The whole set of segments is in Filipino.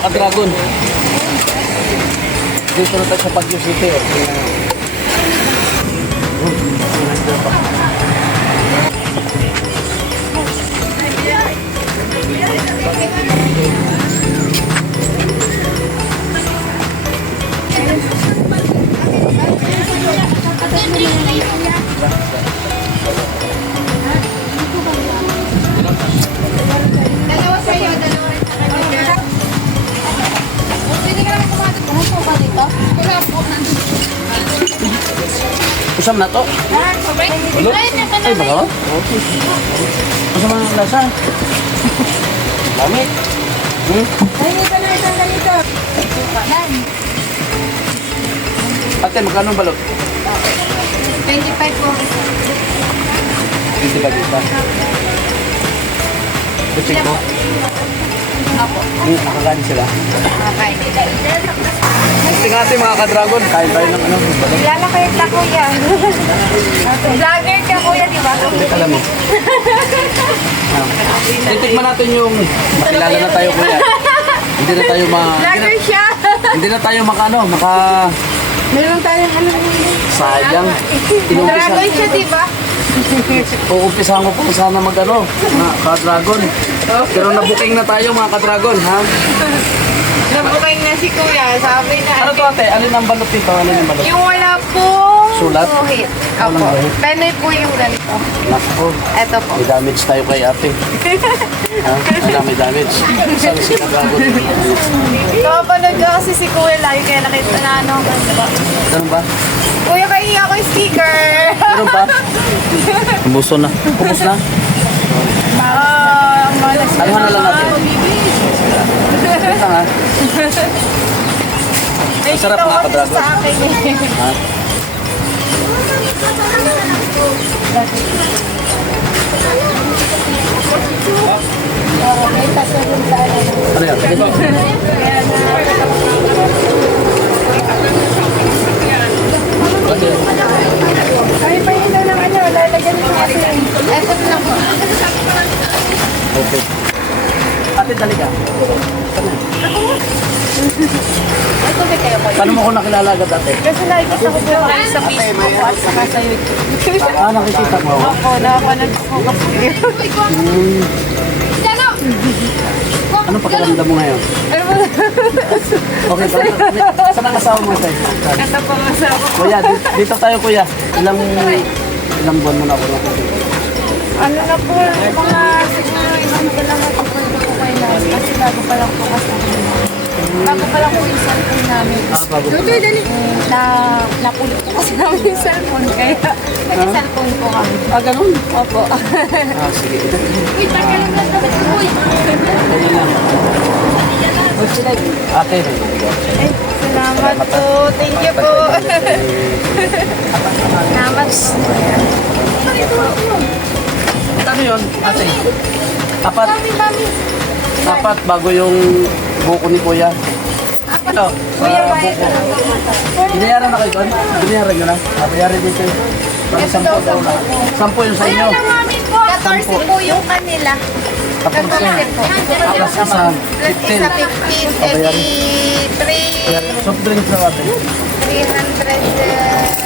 mga ka-dragon. Dito na tayo sa Baguio City. Dalawa sa'yo, dalawa rin sa kanya. Pwede ka naman kumatid. Pumunta pa dito? Wala po, nandun. Usam na to. Ulo? Ay, baka? Usam na lasa. Dami. Ay, dito na isang ganito. Kanan. Ate, magkano ang balot? 25 po. Hindi ba dito? Kutsing ko. Opo. Nakakain sila. Okay. Tingnan natin mga ka-dragon. Kain tayo ng ano. balot. Lalakayat na kuya. Vlogger ka kuya, di ba? Hindi ka alam eh. Titikman natin yung makilala na tayo kuya. Hindi na tayo Vlogger siya. hindi na tayo maka Meron tayong ano. sayang. Dragon siya, di ba? Uumpisahan ko pa sana mag-ano, mga ka-dragon. Pero nabuking na tayo mga ka-dragon, ha? Nabuking na si kuya. Sabi na. Ano to ate? Ano ang balot dito? Ano yung balot? Yung wala pong Sulat? guhit. Walang Opo. guhit? Penoy po yung ganito. Naku, Ito po. may damage tayo kay ate. Ha? Wala may damage. Sabi si ka-dragon. Kapanood ko kasi si kuya lagi kaya nakita na ano. Ganun ba? Kuya, kaya ako yung sticker. Ganun ba? Kumuso na. Kumus na? Malas Ano na lang natin? Ito nga. Ay, Masarap ito, mga wag ka-dragon. sa akin eh. Ha? May tasarin tayo. Ano yan? Ay, pa yun na ng ano, lalagyan ko kasi. Ito na po. Okay. Ate, dali ka. Ito ba kayo ko? Paano mo ko nakilala agad ate? Kasi nakikita ko po kayo sa Facebook po at saka sa YouTube. Ah, nakikita mo. Ako, nakapanood ko kasi. Ano pakiramdam mo ngayon? Okay, saan ang asawa mo tayo? Ito po masama ko. Kuya, dito tayo kuya. Ilang buwan mo na ako nakikita? Ano na po, mga siguro isang bulan na po pwede po kayo namin. Kasi bago pa lang po kasi. Bago pa lang po yung cellphone namin. Bago pa. Napulot po kasi namin yung cellphone. Kaya nag-cellphone po kami. Ah, ganun? Opo. Ah, sige. Uy, tagal na tapos. Uy! Ganyan lang. Ate. Eh, salamat po. Thank you po. Salamat. Ano yun? Ate. Apat. Mami. Apat bago yung buko ni kuya. Ito. Kuya, buko. bayad na lang po. Binayaran na kayo doon? Binayaran nyo na? Bayaran dito. Pag 10 daw lahat. 10 yung sa inyo. Ayun na mami po. 14 po yung kanila. Tapos 14 po. Tapos isa. Plus isa 15, edi 3, Soft drinks na ate. 375.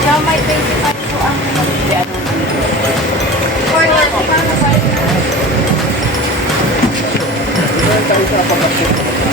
Now may 25 po ang for